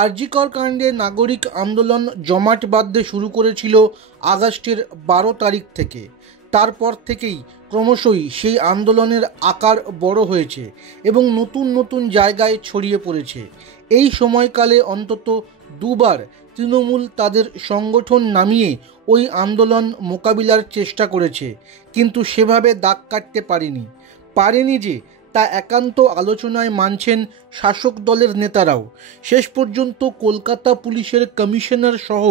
আরজিকর কাণ্ডে নাগরিক আন্দোলন জমাট বাঁধতে শুরু করেছিল আগস্টের 12 তারিখ থেকে। তারপর থেকেই ক্রমশই সেই আন্দোলনের আকার বড় হয়েছে এবং নতুন নতুন জায়গায় ছড়িয়ে পড়েছে। এই সময়কালে অন্তত দুবার তৃণমূল তাদের সংগঠন নামিয়ে ওই আন্দোলন মোকাবিলার চেষ্টা করেছে, কিন্তু সেভাবে দাগ কাটতে পারেনি যে তা একান্ত আলোচনায় মানছেন শাসক দলের নেতারাও। শেষ পর্যন্ত কলকাতা পুলিশের কমিশনার সহ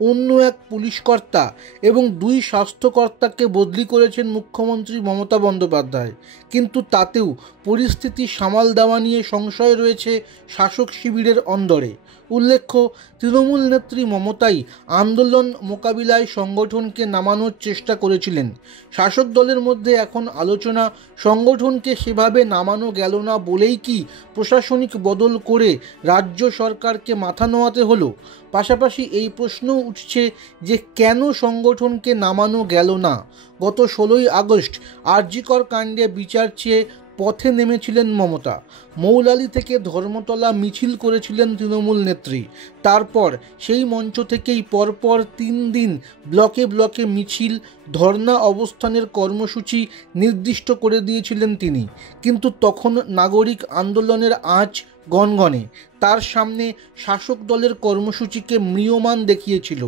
অন্য এক পুলিশকর্তা এবং 2 স্বাস্থ্যকর্তাকে বদলি করেছেন মুখ্যমন্ত্রী মমতা বন্দ্যোপাধ্যায়, কিন্তু তাতেও পরিস্থিতি সামাল দেওয়া নিয়ে সংশয় রয়েছে শাসক শিবিরের অন্দরে। উল্লেখ্য, তৃণমূল নেত্রী মমতাই আন্দোলন মোকাবিলায় সংগঠনকে নামানোর চেষ্টা করেছিলেন। শাসক দলের মধ্যে এখন আলোচনা সংগঠনকে সেভাবে নামানো গেল না বলেই কি প্রশাসনিক বদল করে রাজ্য সরকারকে মাথা নোয়াতে হলো। পাশাপাশি এই প্রশ্নও উঠছে যে কেন সংগঠনকে নামানো গেল না। গত 16ই আগস্ট আরজিকর কাণ্ডে বিচার চেয়ে পথে নেমেছিলেন মমতা। মৌলালি থেকে ধর্মতলা মিছিল করেছিলেন তৃণমূল নেত্রী। তারপর সেই মঞ্চ থেকেই পরপর 3 দিন ব্লকে ব্লকে মিছিল, ধর্ণা অবস্থানের কর্মসূচি নির্দিষ্ট করে দিয়েছিলেন তিনি। কিন্তু তখন নাগরিক আন্দোলনের আঁচ গনগনে। তার সামনে শাসক দলের কর্মসূচিকে ম্রিয়মাণ দেখিয়েছিল।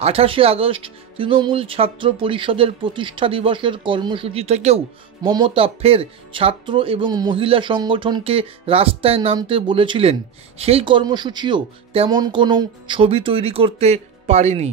28শে আগস্ট তৃণমূল ছাত্র পরিষদের প্রতিষ্ঠা দিবসের কর্মসূচি থেকেও মমতা ফের ছাত্র এবং মহিলা সংগঠনকে রাস্তায় নামতে বলেছিলেন। সেই কর্মসূচিও তেমন কোনো ছবি তৈরি করতে পারেনি।